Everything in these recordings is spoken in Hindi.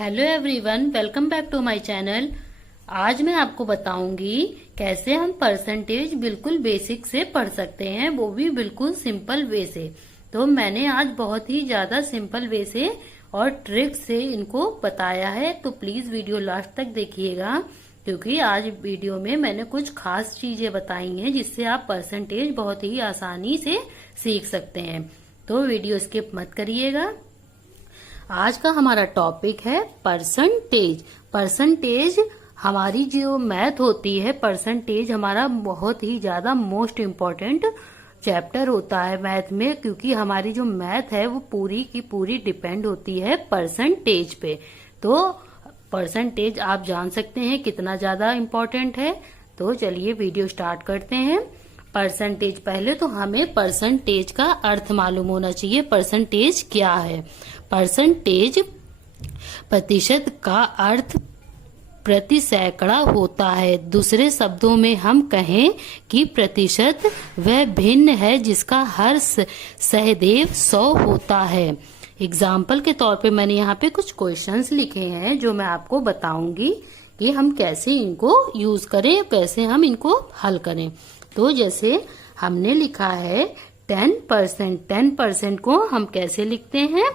Hello everyone, welcome back to my channel. आज मैं आपको बताऊंगी कैसे हम परसेंटेज बिल्कुल बेसिक से पढ़ सकते हैं, वो भी बिल्कुल सिंपल वे से। तो मैंने आज बहुत ही ज्यादा सिंपल वे से और ट्रिक से इनको बताया है, तो प्लीज वीडियो लास्ट तक देखिएगा, क्योंकि आज वीडियो में मैंने कुछ खास चीजें बताई हैं जिससे आप परसेंटेज बहुत ही आसानी से सीख सकते हैं। तो वीडियो स्किप मत करिएगा। आज का हमारा टॉपिक है परसेंटेज। परसेंटेज हमारी जो मैथ होती है, परसेंटेज हमारा बहुत ही ज्यादा मोस्ट इम्पोर्टेंट चैप्टर होता है मैथ में, क्योंकि हमारी जो मैथ है वो पूरी की पूरी डिपेंड होती है परसेंटेज पे। तो परसेंटेज आप जान सकते हैं कितना ज्यादा इम्पोर्टेंट है। तो चलिए वीडियो स्टार्ट करते हैं। परसेंटेज, पहले तो हमें परसेंटेज का अर्थ मालूम होना चाहिए। परसेंटेज क्या है? परसेंटेज प्रतिशत का अर्थ प्रति सैकड़ा होता है। दूसरे शब्दों में हम कहें कि प्रतिशत वह भिन्न है जिसका हर सहदेव 100 होता है। एग्जाम्पल के तौर पे मैंने यहाँ पे कुछ क्वेश्चंस लिखे हैं जो मैं आपको बताऊंगी कि हम कैसे इनको यूज करें, कैसे हम इनको हल करें। तो जैसे हमने लिखा है 10%। 10% को हम कैसे लिखते हैं?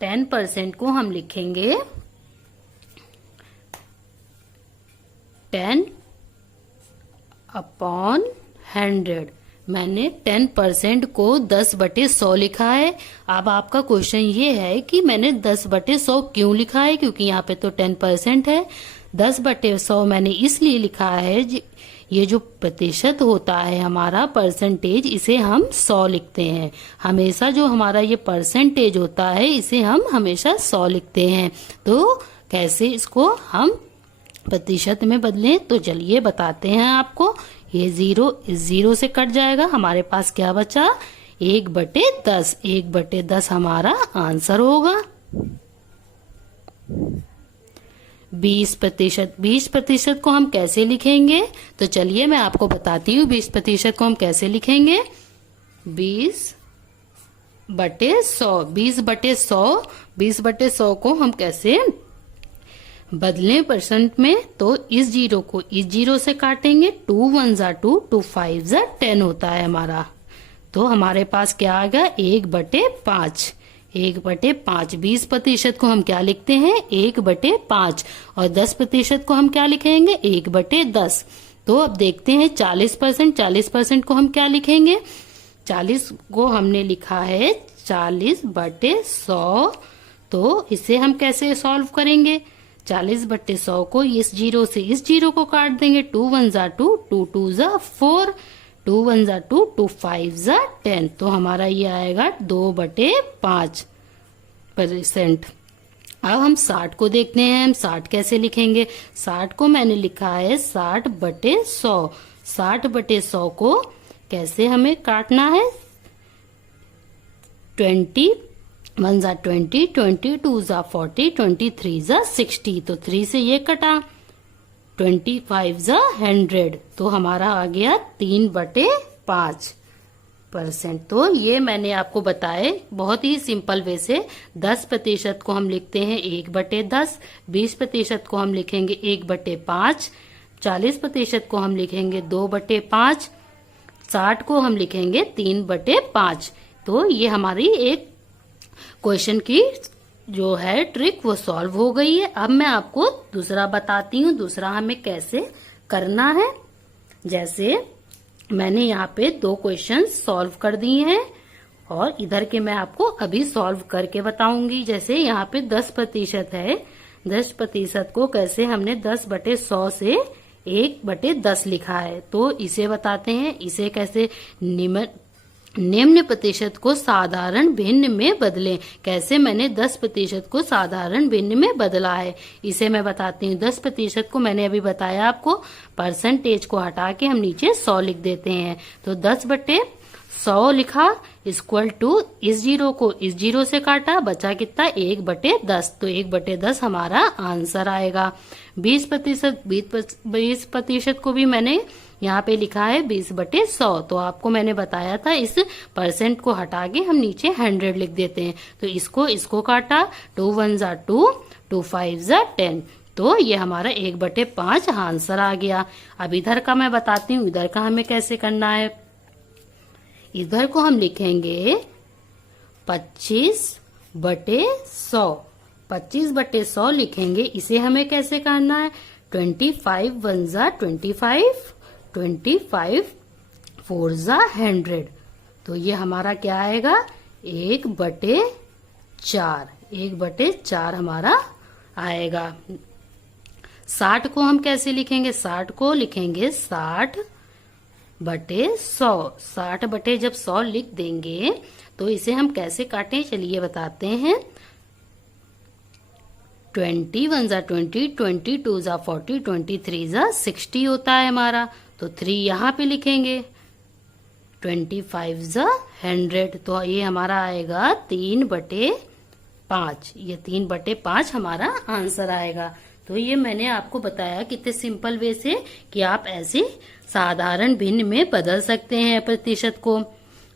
10% को हम लिखेंगे 10/100। मैंने 10% को 10/100 लिखा है। अब आपका क्वेश्चन ये है कि मैंने 10/100 क्यों लिखा है, क्योंकि यहाँ पे तो 10% है। 10/100 मैंने इसलिए लिखा है, ये जो प्रतिशत होता है हमारा परसेंटेज, इसे हम 100 लिखते हैं। हमेशा जो हमारा ये परसेंटेज होता है इसे हम हमेशा 100 लिखते हैं। तो कैसे इसको हम प्रतिशत में बदलें, तो चलिए बताते हैं आपको। ये 0 इस 0 से कट जाएगा, हमारे पास क्या बचा? 1/10। 1/10 हमारा आंसर होगा। 20%। 20% को हम कैसे लिखेंगे? तो चलिए मैं आपको बताती हूँ 20% को हम कैसे लिखेंगे। 20/100। 20/100। 20/100 को हम कैसे बदलें परसेंट में? तो इस 0 को इस 0 से काटेंगे। 2 1 2, 2 5 10 होता है हमारा। तो हमारे पास क्या आ गया? 1/5। 1/5। 20% को हम क्या लिखते हैं? 1/5। और 10% को हम क्या लिखेंगे? 1/10। तो अब देखते हैं 40%। 40% को हम क्या लिखेंगे? 40 को हमने लिखा है 40/100। तो इसे हम कैसे सॉल्व करेंगे? 40/100 को इस 0 से इस 0 को काट देंगे। 2 1 2, 2 2 4, 2 1 2, 2 5 10। तो हमारा ये आएगा 2/5%। अब हम 60 को देखते हैं, हम 60 कैसे लिखेंगे। 60 को मैंने लिखा है 60/100। 60/100 को कैसे हमें काटना है? 21 20, 22 40, 23 60। तो 3 से ये कटा। 25 100। तो हमारा आ गया 3/5%। तो ये मैंने आपको बताए बहुत ही सिंपल वे से। 10% को हम लिखते हैं 1/10। 20% को हम लिखेंगे 1/5। 40% को हम लिखेंगे 2/5। 60 को हम लिखेंगे 3/5। तो ये हमारी एक क्वेश्चन की जो है ट्रिक वो सॉल्व हो गई है। अब मैं आपको दूसरा बताती हूँ, दूसरा हमें कैसे करना है। जैसे मैंने यहाँ पे 2 क्वेश्चन सॉल्व कर दिए हैं और इधर के मैं आपको अभी सॉल्व करके बताऊंगी। जैसे यहाँ पे 10% है। 10% को कैसे हमने 10/100 से 1/10 लिखा है, तो इसे बताते हैं। इसे कैसे निम्न प्रतिशत को साधारण भिन्न में बदलें। कैसे मैंने 10% को साधारण भिन्न में बदला है, इसे मैं बताती हूँ। 10% को मैंने अभी बताया आपको, परसेंटेज को हटा के हम नीचे 100 लिख देते हैं। तो 10/100 लिखा इक्वल टू इस 0 को इस 0 से काटा, बचा कितना? 1/10। तो 1/10 हमारा आंसर आएगा। 20% को भी मैंने यहाँ पे लिखा है 20/100। तो आपको मैंने बताया था इस परसेंट को हटा के हम नीचे 100 लिख देते हैं। तो इसको काटा, 2 1 जा 2, 2 5 जा 10। तो ये हमारा 1/5 आंसर आ गया। अब इधर का मैं बताती हूँ, इधर का हमें कैसे करना है। इधर को हम लिखेंगे 25/100। 25/100 लिखेंगे। इसे हमें कैसे करना है, 25 1 जा 25, 25 4 जा 100। तो ये हमारा क्या आएगा, 1/4। 1/4 हमारा आएगा। 60 को हम कैसे लिखेंगे, 60 को लिखेंगे 60/100। 60 जब 100 लिख देंगे तो इसे हम कैसे काटें, चलिए बताते हैं। 20 1 जा 20, 20 2 जा 40, 23 जा 60 होता है हमारा। तो 3 यहाँ पे लिखेंगे, 25 जा 100। तो ये हमारा आएगा 3/5। ये 3/5 हमारा आंसर आएगा। तो ये मैंने आपको बताया कितने सिंपल वे से कि आप ऐसे साधारण भिन्न में बदल सकते हैं प्रतिशत को।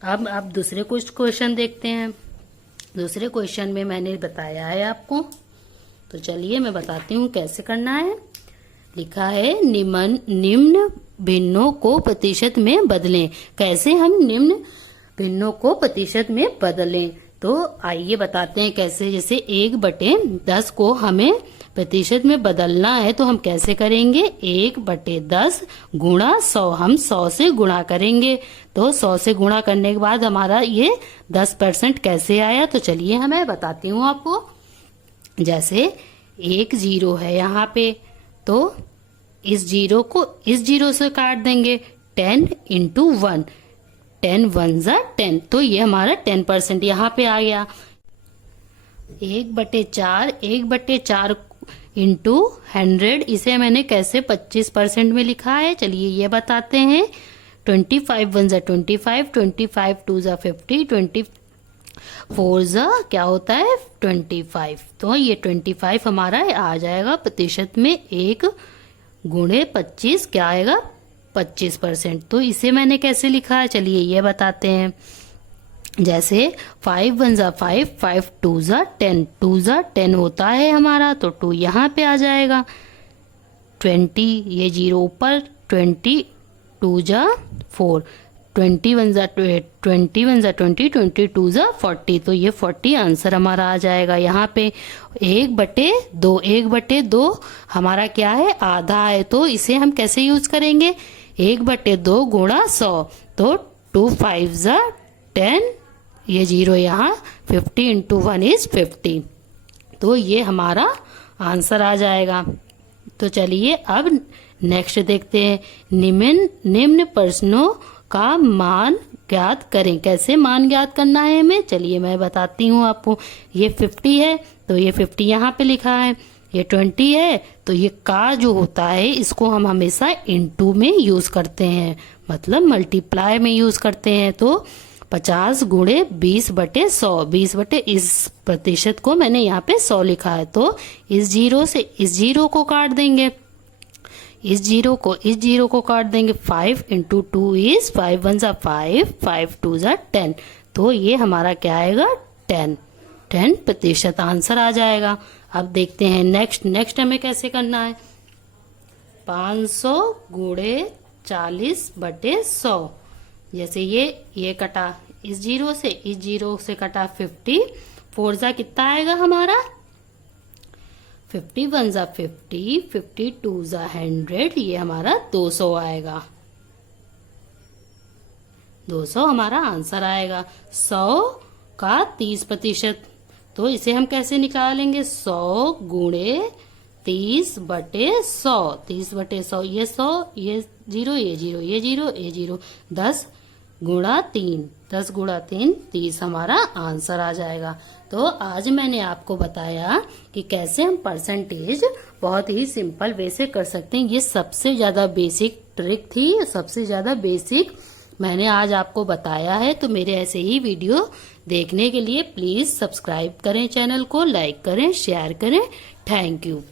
अब आप दूसरे कुछ क्वेश्चन देखते हैं। दूसरे क्वेश्चन में मैंने बताया है आपको, तो चलिए मैं बताती हूँ कैसे करना है। लिखा है निम्न भिन्नों को प्रतिशत में बदलें। कैसे हम निम्न भिन्नों को प्रतिशत में बदलें, तो आइए बताते हैं कैसे। जैसे 1/10 को हमें प्रतिशत में बदलना है तो हम कैसे करेंगे, 1/10 गुणा 100। हम 100 से गुणा करेंगे। तो 100 से गुणा करने के बाद हमारा ये 10% कैसे आया, तो चलिए मैं बताती हूँ आपको। जैसे 1 0 है यहाँ पे, तो इस जीरो को इस जीरो से काट देंगे। 10 × 1, 10 1 जा 10। तो ये हमारा 10% यहाँ पे आ गया। 1/4, 1/4 इंटू 100, इसे मैंने कैसे 25% में लिखा है, चलिए ये बताते हैं। 25 1 जा 25, 25 2 जा 50, 24 जा क्या होता है 25। तो ये 25 हमारा आ जाएगा प्रतिशत में। 1 गुणे 25 क्या आएगा, 25%। तो इसे मैंने कैसे लिखा है, चलिए ये बताते हैं। जैसे 5 1 जा 5, 5 2 जा 10, 2 जा 10 होता है हमारा, तो 2 यहाँ पे आ जाएगा। 20, ये 0 ऊपर, 20 2 जा 4, 21 जा 20, 22 जा 40। तो ये 40 आंसर हमारा आ जाएगा यहाँ पे। 1/2, 1/2 हमारा क्या है, आधा है। तो इसे हम कैसे यूज करेंगे, 1/2 गुणा 100। तो 2 5 जा 10, ये 0 यहाँ, 50 × 1 इज 50। तो ये हमारा आंसर आ जाएगा। तो चलिए अब नेक्स्ट देखते हैं। निम्न प्रश्नों का मान ज्ञात करें। कैसे मान ज्ञात करना है हमें, चलिए मैं बताती हूँ आपको। ये 50 है तो ये 50 यहाँ पे लिखा है। ये 20 है तो ये का जो होता है इसको हम हमेशा इनटू में यूज करते हैं, मतलब मल्टीप्लाई में यूज करते हैं। तो 50 गुणे 20/100, 20 इस प्रतिशत को मैंने यहाँ पे 100 लिखा है। तो इस जीरो से इस जीरो को काट देंगे, इस जीरो को काट देंगे। 5 × 2 इज 5 1 जा 5, 5 2 जा 10। तो ये हमारा क्या आएगा, 10% आंसर आ जाएगा। अब देखते हैं नेक्स्ट हमें कैसे करना है। 500 गुणे 40/100। जैसे ये कटा इस जीरो से कटा 50, 4 जा कितना आएगा हमारा, 50 1 जा 50, 50 2 जा 100, ये हमारा 200 आएगा। 200 हमारा आंसर आएगा। 100 का 30%, तो इसे हम कैसे निकालेंगे, 100 गुणे 30/100, 30/100। ये 100, ये 0, ये 0, ये 0, ये 0, 10 गुणा 3, 10 गुणा 3 30 हमारा आंसर आ जाएगा। तो आज मैंने आपको बताया कि कैसे हम परसेंटेज बहुत ही सिंपल वे से कर सकते हैं। ये सबसे ज्यादा बेसिक ट्रिक थी, सबसे ज्यादा बेसिक मैंने आज आपको बताया है। तो मेरे ऐसे ही वीडियो देखने के लिए प्लीज सब्सक्राइब करें, चैनल को लाइक करें, शेयर करें। Thank you.